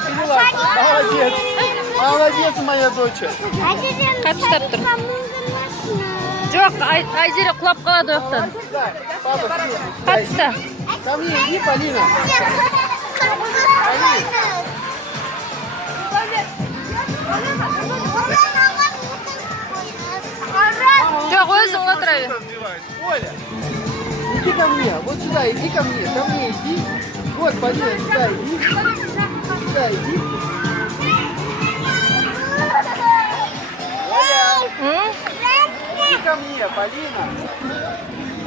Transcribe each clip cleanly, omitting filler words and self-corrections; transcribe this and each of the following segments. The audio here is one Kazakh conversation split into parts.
Перела. Молодец. Молодец, моя дочь. Kaçtap dur. Жоқ, Айзере құлап қалады оқтан. Папа, слушай. Kaçta? Ко мне иди, Полина. Жоқ, өзің отыра бер. Оля, иди ко мне. Вот сюда, иди ко мне. Ко мне иди. Вот, Полина, сюда иди. Сюда иди. 응? Иди ко мне, Полина.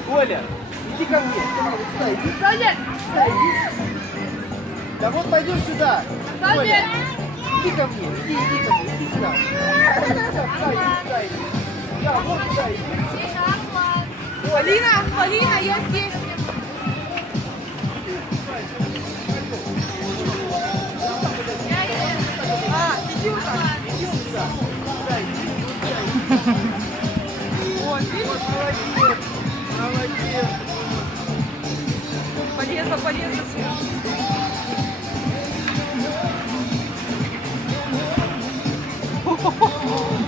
Оля, иди ко мне. Вот сюда иди. Сюда иди. Да вот пойдем сюда. Оля, иди ко мне. Иди ко мне. Иди сюда. Сюда иди. Да, вот сюда иди. Полина, я здесь. Иди вот так. Идем сюда. Сюда иди. Вот, видишь? Молодец. Молодец. Полезла.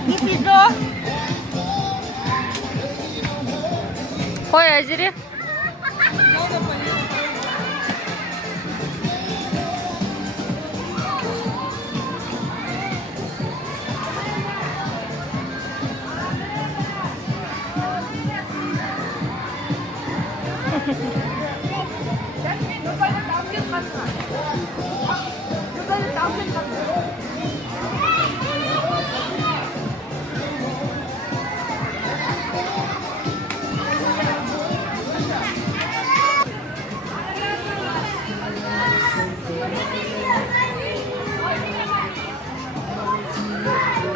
Нифига. Қой, Айзере.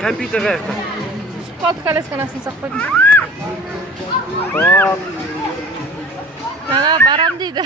Компьютер это. Қалды колясканың астына сақ қойдым. Оп. Ана, барам дейді.